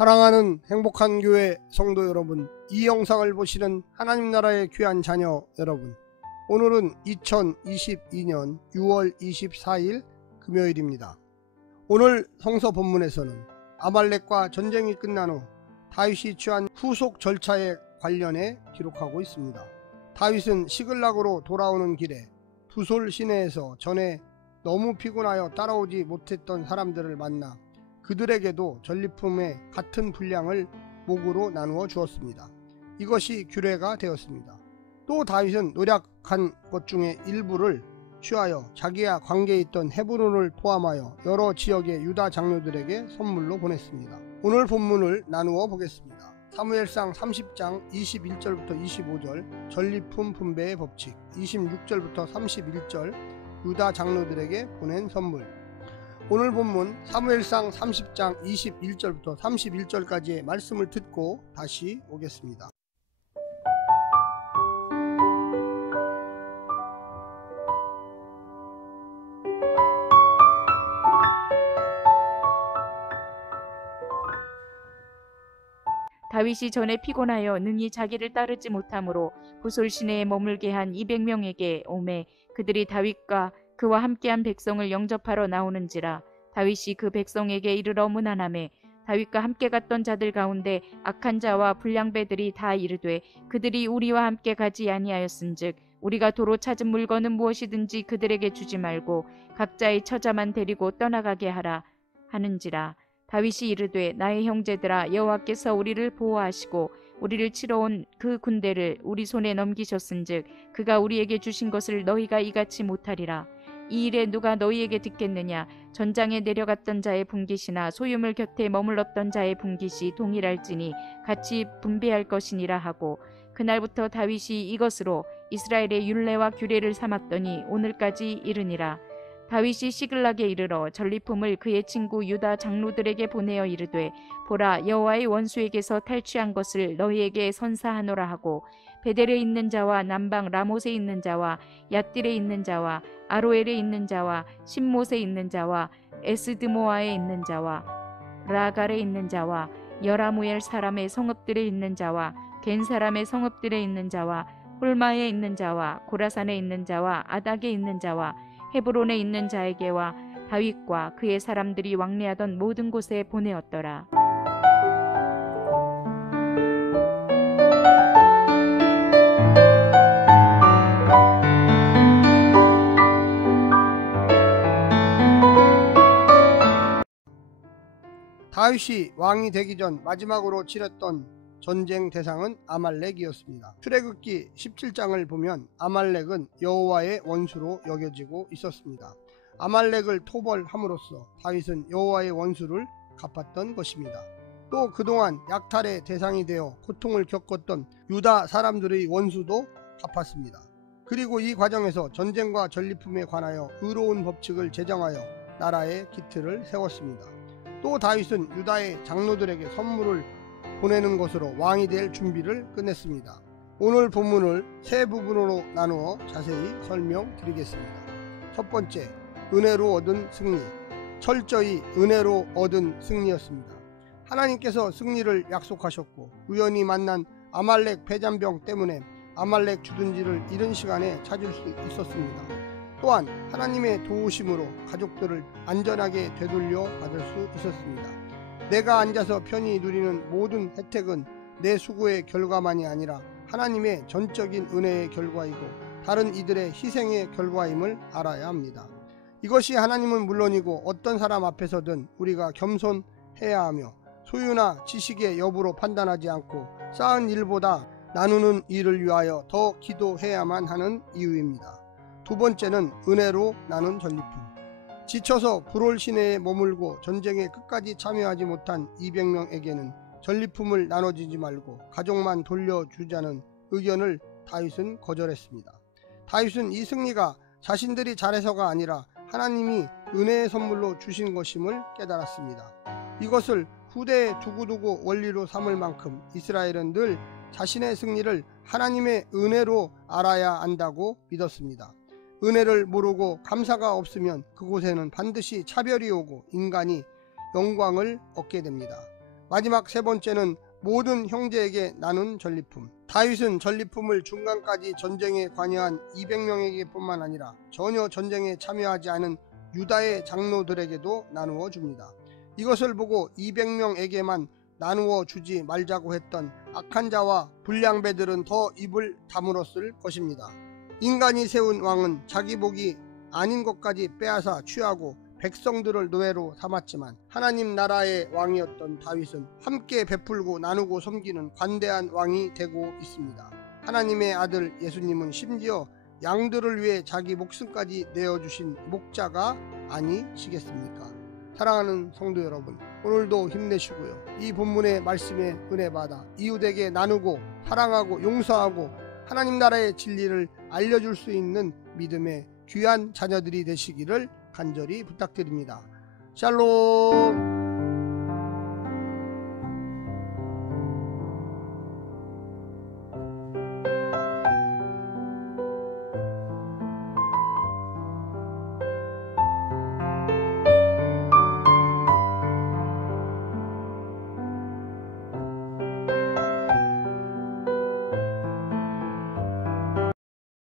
사랑하는 행복한 교회 성도 여러분, 이 영상을 보시는 하나님 나라의 귀한 자녀 여러분, 오늘은 2022년 6월 24일 금요일입니다. 오늘 성서 본문에서는 아말렉과 전쟁이 끝난 후 다윗이 취한 후속 절차에 관련해 기록하고 있습니다. 다윗은 시글락으로 돌아오는 길에 부솔 시내에서 전에 너무 피곤하여 따라오지 못했던 사람들을 만나 그들에게도 전리품의 같은 분량을 목으로 나누어 주었습니다. 이것이 규례가 되었습니다. 또 다윗은 노력한 것 중에 일부를 취하여 자기와 관계에 있던 헤브론을 포함하여 여러 지역의 유다 장로들에게 선물로 보냈습니다. 오늘 본문을 나누어 보겠습니다. 사무엘상 30장 21절부터 25절 전리품 분배의 법칙, 26절부터 31절 유다 장로들에게 보낸 선물. 오늘 본문 사무엘상 30장 21절부터 31절까지의 말씀을 듣고 다시 오겠습니다. 다윗이 전에 피곤하여 능히 자기를 따르지 못하므로 부솔 시내에 머물게 한 200명에게 오매 그들이 다윗과 그와 함께한 백성을 영접하러 나오는지라. 다윗이 그 백성에게 이르러 문안하매 다윗과 함께 갔던 자들 가운데 악한 자와 불량배들이 다 이르되 그들이 우리와 함께 가지 아니하였은즉 우리가 도로 찾은 물건은 무엇이든지 그들에게 주지 말고 각자의 처자만 데리고 떠나가게 하라 하는지라. 다윗이 이르되 나의 형제들아, 여호와께서 우리를 보호하시고 우리를 치러 온 그 군대를 우리 손에 넘기셨은즉 그가 우리에게 주신 것을 너희가 이같이 못하리라. 이 일에 누가 너희에게 듣겠느냐? 전장에 내려갔던 자의 분깃이나 소유물 곁에 머물렀던 자의 분깃이 동일할지니 같이 분배할 것이니라 하고, 그날부터 다윗이 이것으로 이스라엘의 율례와 규례를 삼았더니 오늘까지 이르니라. 다윗이 시글락에 이르러 전리품을 그의 친구 유다 장로들에게 보내어 이르되 보라, 여호와의 원수에게서 탈취한 것을 너희에게 선사하노라 하고, 베델에 있는 자와 남방 라못에 있는 자와 얏딜에 있는 자와 아로엘에 있는 자와 신못에 있는 자와 에스드모아에 있는 자와 라갈에 있는 자와 여라무엘 사람의 성읍들에 있는 자와 겐 사람의 성읍들에 있는 자와 홀마에 있는 자와 고라산에 있는 자와 아닥에 있는 자와 헤브론에 있는 자에게와 다윗과 그의 사람들이 왕래하던 모든 곳에 보내었더라. 다윗이 왕이 되기 전 마지막으로 치렀던 전쟁 대상은 아말렉이었습니다. 출애굽기 17장을 보면 아말렉은 여호와의 원수로 여겨지고 있었습니다. 아말렉을 토벌함으로써 다윗은 여호와의 원수를 갚았던 것입니다. 또 그동안 약탈의 대상이 되어 고통을 겪었던 유다 사람들의 원수도 갚았습니다. 그리고 이 과정에서 전쟁과 전리품에 관하여 의로운 법칙을 제정하여 나라의 기틀을 세웠습니다. 또 다윗은 유다의 장로들에게 선물을 보내는 것으로 왕이 될 준비를 끝냈습니다. 오늘 본문을 세 부분으로 나누어 자세히 설명드리겠습니다. 첫 번째, 은혜로 얻은 승리. 철저히 은혜로 얻은 승리였습니다. 하나님께서 승리를 약속하셨고 우연히 만난 아말렉 배잔병 때문에 아말렉 주둔지를 이른 시간에 찾을 수 있었습니다. 또한 하나님의 도우심으로 가족들을 안전하게 되돌려 받을 수 있었습니다. 내가 앉아서 편히 누리는 모든 혜택은 내 수고의 결과만이 아니라 하나님의 전적인 은혜의 결과이고 다른 이들의 희생의 결과임을 알아야 합니다. 이것이 하나님은 물론이고 어떤 사람 앞에서든 우리가 겸손해야 하며 소유나 지식의 여부로 판단하지 않고 쌓은 일보다 나누는 일을 위하여 더 기도해야만 하는 이유입니다. 두 번째는 은혜로 나눈 전리품. 지쳐서 불올 시내에 머물고 전쟁에 끝까지 참여하지 못한 200명에게는 전리품을 나눠주지 말고 가족만 돌려주자는 의견을 다윗은 거절했습니다. 다윗은 이 승리가 자신들이 잘해서가 아니라 하나님이 은혜의 선물로 주신 것임을 깨달았습니다. 이것을 후대에 두고두고 원리로 삼을 만큼 이스라엘은 늘 자신의 승리를 하나님의 은혜로 알아야 한다고 믿었습니다. 은혜를 모르고 감사가 없으면 그곳에는 반드시 차별이 오고 인간이 영광을 얻게 됩니다. 마지막 세 번째는 모든 형제에게 나눈 전리품. 다윗은 전리품을 중간까지 전쟁에 관여한 200명에게 뿐만 아니라 전혀 전쟁에 참여하지 않은 유다의 장로들에게도 나누어 줍니다. 이것을 보고 200명에게만 나누어 주지 말자고 했던 악한 자와 불량배들은 더 입을 다물었을 것입니다. 인간이 세운 왕은 자기 복이 아닌 것까지 빼앗아 취하고 백성들을 노예로 삼았지만 하나님 나라의 왕이었던 다윗은 함께 베풀고 나누고 섬기는 관대한 왕이 되고 있습니다. 하나님의 아들 예수님은 심지어 양들을 위해 자기 목숨까지 내어주신 목자가 아니시겠습니까? 사랑하는 성도 여러분, 오늘도 힘내시고요. 이 본문의 말씀에 은혜 받아 이웃에게 나누고 사랑하고 용서하고 하나님 나라의 진리를 알려줄 수 있는 믿음의 귀한 자녀들이 되시기를 간절히 부탁드립니다. 샬롬.